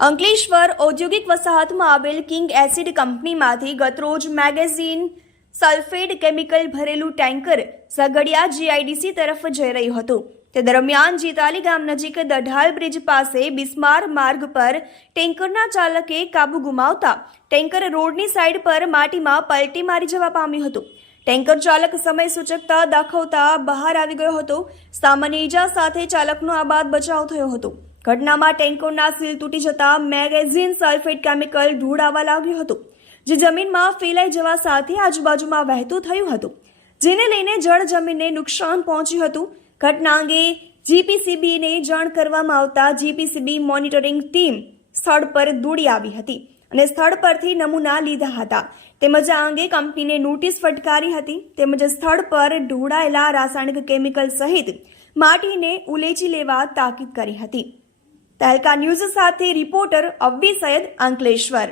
અંકલેશ્વર ઔદ્યોગિક વસાહતમાં આવેલ king acid કંપનીમાંથી ગતરોજ મેગેઝીન સલ્ફેડ કેમિકલ ભરેલું ટેન્કર ઝઘડિયા જીઆઈડીસી તરફ જઈ રહ્યું હતું. તે દરમિયાન જીતાલી ગામ નજીક દઢાલ બ્રિજ પાસે બિસ્માર માર્ગ પર ટેન્કરના ચાલકે કાબુ ગુમાવતા ટેન્કર રોડની સાઈડ પર માટીમાં પલટી મારી જવા પામ્યું હતું. ટેન્કર ચાલક સમય સૂચકતા દાખવતા બહાર આવી ગયો હતો. સામાન્ય ઈજા સાથે ચાલકનો આ બાદ બચાવ થયો હતો. ઘટનામાં ટેન્કરના સીલ તૂટી જતા મેગેઝીન સલ્ફેટ કેમિકલ ઢોળાવા લાગ્યું હતું. જે જમીનમાં ફેલાઈ જવા સાથે આજુબાજુમાં વહેતું થયું હતું. જેને લઈને જળ જમીનને નુકસાન પહોંચ્યું હતું. ઘટના અંગે જીપીસીબીને જાણ કરવામાં આવતા જીપીસીબી મોનિટરિંગ ટીમ સ્થળ પર દોડી આવી હતી. અને સ્થળ પરથી નમૂના લીધા હતા. તેમજ આ અંગે કંપનીને નોટિસ ફટકારી હતી. તેમજ સ્થળ પર ઢોળાયેલા રાસાયણિક કેમિકલ સહિત માટીને ઉલેચી લેવા તાકીદ કરી હતી. તહેલકા ન્યૂઝ સાથે રિપોર્ટર અવ્વી સૈયદ અંકલેશ્વર.